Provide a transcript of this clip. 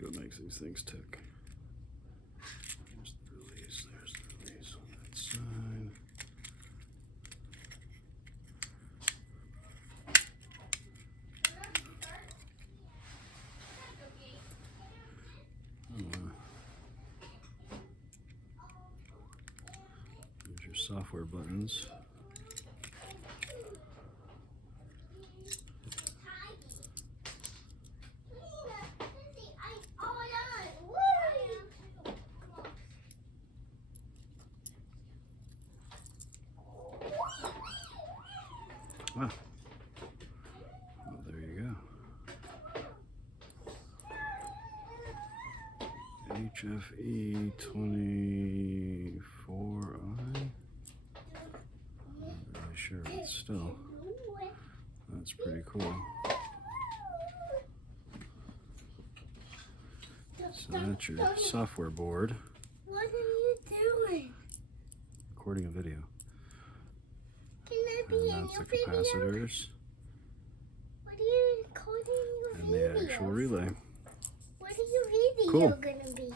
See what makes these things tick. There's the release, there's the release on that side. There's your software buttons. Ah. Well, there you go. HFE 24i. Not really sure, but still, that's pretty cool. So that's your software board. What are you doing? Recording a video. Can I be And in that's your the capacitors. What are you recording your And video? the actual relay. What are your video Cool. gonna be?